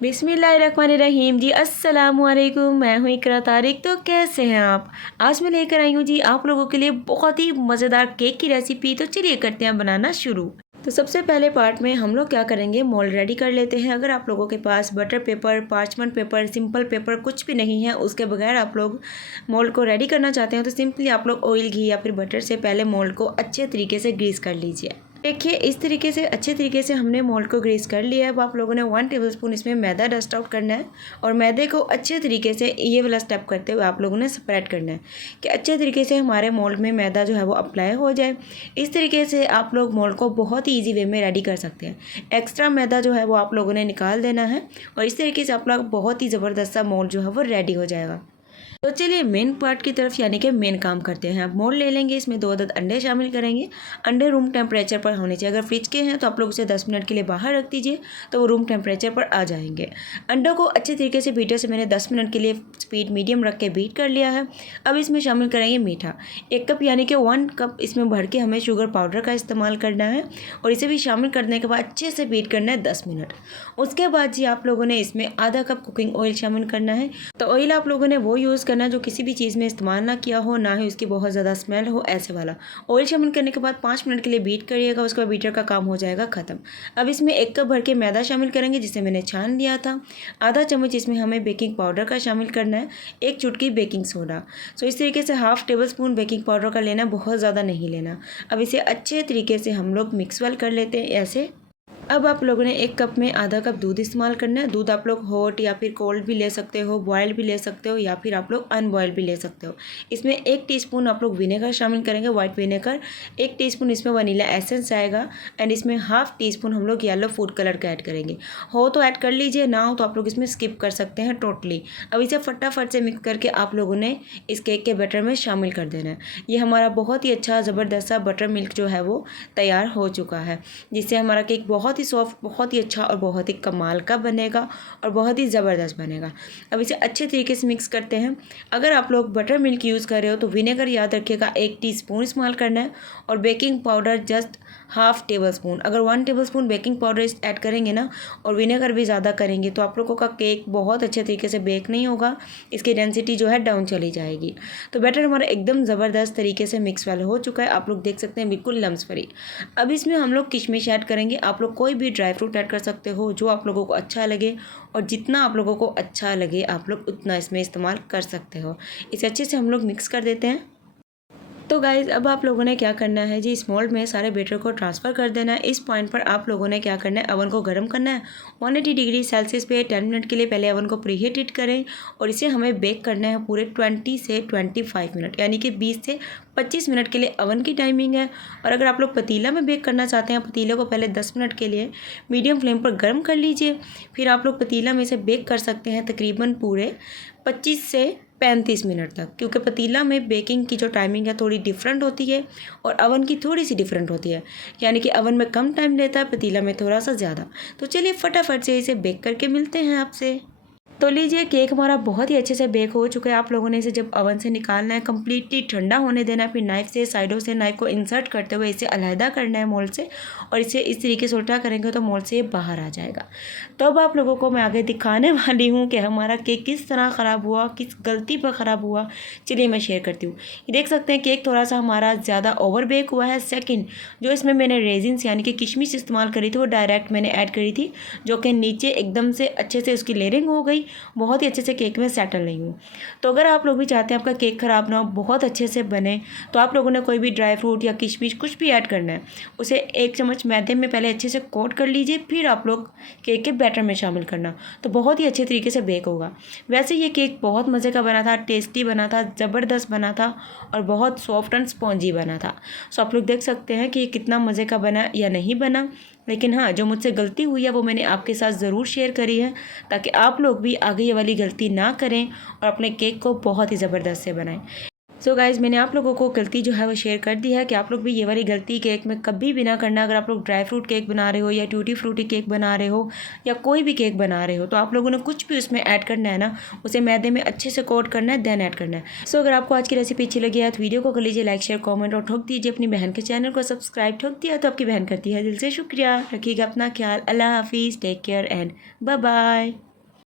बिस्मिल्लाहिर्रहमानिर्रहीम जी, अस्सलामुअलैकुम। मैं हूँ इकरा तारिक। तो कैसे हैं आप? आज मैं लेकर आई हूँ जी आप लोगों के लिए बहुत ही मज़ेदार केक की रेसिपी। तो चलिए करते हैं बनाना शुरू। तो सबसे पहले पार्ट में हम लोग क्या करेंगे, मोल्ड रेडी कर लेते हैं। अगर आप लोगों के पास butter paper, parchment paper, simple paper कुछ भी नहीं है, उसके बगैर आप लोग मोल्ड को रेडी करना चाहते हैं, तो सिंपली आप लोग ऑयल, घी या फिर बटर से पहले मोल्ड को अच्छे तरीके से ग्रीस कर लीजिए। देखिए इस तरीके से अच्छे तरीके से हमने मोल्ड को ग्रीस कर लिया है। अब आप लोगों ने 1 टेबलस्पून इसमें मैदा डस्ट आउट करना है और मैदे को अच्छे तरीके से ये वाला स्टेप करते हुए आप लोगों ने स्प्रेड करना है कि अच्छे तरीके से हमारे मोल्ड में मैदा जो है वो अप्लाई हो जाए। इस तरीके से आप लोग मोल्ड को बहुत ही ईजी वे में रेडी कर सकते हैं। एक्स्ट्रा मैदा जो है वो आप लोगों ने निकाल देना है और इस तरीके से आप लोग बहुत ही ज़बरदस्त सा मोल्ड जो है वो रेडी हो जाएगा। तो चलिए मेन पार्ट की तरफ यानी कि मेन काम करते हैं। आप मोल्ड ले लेंगे, इसमें 2 अदद अंडे शामिल करेंगे। अंडे रूम टेम्परेचर पर होने चाहिए। अगर फ्रिज के हैं तो आप लोग उसे 10 मिनट के लिए बाहर रख दीजिए तो वो रूम टेम्परेचर पर आ जाएंगे। अंडों को अच्छे तरीके से बीटर से मैंने 10 मिनट के लिए स्पीड मीडियम रख के बीट कर लिया है। अब इसमें शामिल करेंगे मीठा। 1 कप यानी कि 1 कप इसमें भर के हमें शुगर पाउडर का इस्तेमाल करना है और इसे भी शामिल करने के बाद अच्छे से बीट करना है 10 मिनट। उसके बाद जी आप लोगों ने इसमें आधा कप कुकिंग ऑयल शामिल करना है। तो ऑयल आप लोगों ने वो यूज़ करना है जो किसी भी चीज़ में इस्तेमाल ना किया हो, ना ही उसकी बहुत ज़्यादा स्मेल हो, ऐसे वाला। ऑयल शामिल करने के बाद 5 मिनट के लिए बीट करिएगा, उसके बाद बीटर का काम हो जाएगा ख़त्म। अब इसमें 1 कप भर के मैदा शामिल करेंगे जिसे मैंने छान लिया था। आधा चम्मच इसमें हमें बेकिंग पाउडर का शामिल करना है, 1 चुटकी बेकिंग सोडा। सो इस तरीके से half table spoon baking powder का लेना, बहुत ज़्यादा नहीं लेना। अब इसे अच्छे तरीके से हम लोग मिक्स वेल कर लेते हैं ऐसे। अब आप लोगों ने 1 कप में आधा कप दूध इस्तेमाल करना है। दूध आप लोग हॉट या फिर कोल्ड भी ले सकते हो, बॉयल्ड भी ले सकते हो या फिर आप लोग अनबॉयल्ड भी ले सकते हो। इसमें 1 टीस्पून आप लोग विनेगर शामिल करेंगे, वाइट विनेगर। 1 टीस्पून इसमें वनीला एसेंस आएगा एंड इसमें हाफ टीस्पून हम लोग येलो फूड कलर का ऐड करेंगे। हो तो ऐड कर लीजिए, ना हो तो आप लोग इसमें स्किप कर सकते हैं टोटली। अब इसे फटाफट से मिक्स करके आप लोगों ने इस केक के बैटर में शामिल कर देना है। ये हमारा बहुत ही अच्छा ज़बरदस्त सा बटर मिल्क जो है वो तैयार हो चुका है, जिससे हमारा केक बहुत ही सॉफ्ट, बहुत ही अच्छा और बहुत ही कमाल का बनेगा और बहुत ही ज़बरदस्त बनेगा। अब इसे अच्छे तरीके से मिक्स करते हैं। अगर आप लोग बटर मिल्क यूज़ कर रहे हो तो विनेगर याद रखिएगा 1 टीस्पून इस्तेमाल करना है और baking powder just half table spoon. अगर 1 table spoon baking powder add करेंगे ना और विनेगर भी ज़्यादा करेंगे तो आप लोगों का केक बहुत अच्छे तरीके से बेक नहीं होगा, इसकी डेंसिटी जो है डाउन चली जाएगी। तो बैटर हमारा एकदम ज़बरदस्त तरीके से मिक्स वाला हो चुका है, आप लोग देख सकते हैं, बिल्कुल लम्स फ्री। अब इसमें हम लोग किशमिश ऐड करेंगे। आप लोग कोई भी ड्राई फ्रूट ऐड कर सकते हो जो आप लोगों को अच्छा लगे और जितना आप लोगों को अच्छा लगे आप लोग उतना इसमें इस्तेमाल कर सकते हो। इसे अच्छे से हम लोग मिक्स कर देते हैं। तो गाइज़ अब आप लोगों ने क्या करना है जी, इस मोल्ड में सारे बैटर को ट्रांसफ़र कर देना है। इस पॉइंट पर आप लोगों ने क्या करना है, अवन को गर्म करना है। 180 डिग्री सेल्सियस पे 10 मिनट के लिए पहले अवन को प्रीहीटेड करें और इसे हमें बेक करना है पूरे 20 से 25 मिनट, यानी कि 20 से 25 मिनट के लिए अवन की टाइमिंग है। और अगर आप लोग पतीला में बेक करना चाहते हैं, पतीले को पहले 10 मिनट के लिए मीडियम फ्लेम पर गर्म कर लीजिए, फिर आप लोग पतीला में इसे बेक कर सकते हैं तकरीबन पूरे 25 से 35 मिनट तक, क्योंकि पतीला में बेकिंग की जो टाइमिंग है थोड़ी डिफरेंट होती है और अवन की थोड़ी सी डिफरेंट होती है, यानी कि अवन में कम टाइम लेता है, पतीला में थोड़ा सा ज़्यादा। तो चलिए फटाफट से इसे बेक करके मिलते हैं आपसे। तो लीजिए केक हमारा बहुत ही अच्छे से बेक हो चुका है। आप लोगों ने इसे जब अवन से निकालना है, कम्प्लीटली ठंडा होने देना है, फिर नाइफ से साइडों से नाइफ को इंसर्ट करते हुए इसे अलहदा करना है मोल्ड से और इसे इस तरीके से उल्टा करेंगे तो मोल्ड से ये बाहर आ जाएगा। तो अब आप लोगों को मैं आगे दिखाने वाली हूँ कि हमारा केक किस तरह ख़राब हुआ, किस गलती पर ख़राब हुआ। चलिए मैं शेयर करती हूँ। ये देख सकते हैं केक थोड़ा सा हमारा ज़्यादा ओवर बेक हुआ है। सेकेंड, जो इसमें मैंने रेजिन्स यानी कि किशमिश इस्तेमाल करी थी वो डायरेक्ट मैंने ऐड करी थी, जो कि नीचे एकदम से अच्छे से उसकी लेयरिंग हो गई, बहुत ही अच्छे से केक में सेटल नहीं हूँ। तो अगर आप लोग भी चाहते हैं आपका केक ख़राब ना हो, बहुत अच्छे से बने, तो आप लोगों ने कोई भी ड्राई फ्रूट या किशमिश कुछ भी ऐड करना है, उसे 1 चम्मच मैदे में पहले अच्छे से कोट कर लीजिए, फिर आप लोग केक के बैटर में शामिल करना, तो बहुत ही अच्छे तरीके से बेक होगा। वैसे ये केक बहुत मज़े का बना था, टेस्टी बना था, ज़बरदस्त बना था और बहुत सॉफ्ट एंड स्पॉन्जी बना था। सो आप लोग देख सकते हैं कि कितना मज़े का बना या नहीं बना। लेकिन हाँ, जो मुझसे गलती हुई है वो मैंने आपके साथ ज़रूर शेयर करी है, ताकि आप लोग भी आगे ये वाली गलती ना करें और अपने केक को बहुत ही ज़बरदस्त से बनाएं। सो गाइज़ मैंने आप लोगों को गलती जो है वो शेयर कर दी है कि आप लोग भी ये वाली गलती केक में कभी भी ना करना। अगर आप लोग ड्राई फ्रूट केक बना रहे हो या टूटी फ्रूटी केक बना रहे हो या कोई भी केक बना रहे हो तो आप लोगों ने कुछ भी उसमें ऐड करना है ना, उसे मैदे में अच्छे से कोट करना है, देन ऐड करना है। सो अगर आपको आज की रेसिपी अच्छी लगी है तो वीडियो को कर लीजिए लाइक, शेयर, कॉमेंट और ठोक दीजिए अपनी बहन के चैनल को सब्सक्राइब। ठोक दिया तो आपकी बहन करती है दिल से शुक्रिया। रखिएगा अपना ख्याल। अल्लाह हाफिज़, take care and bye bye.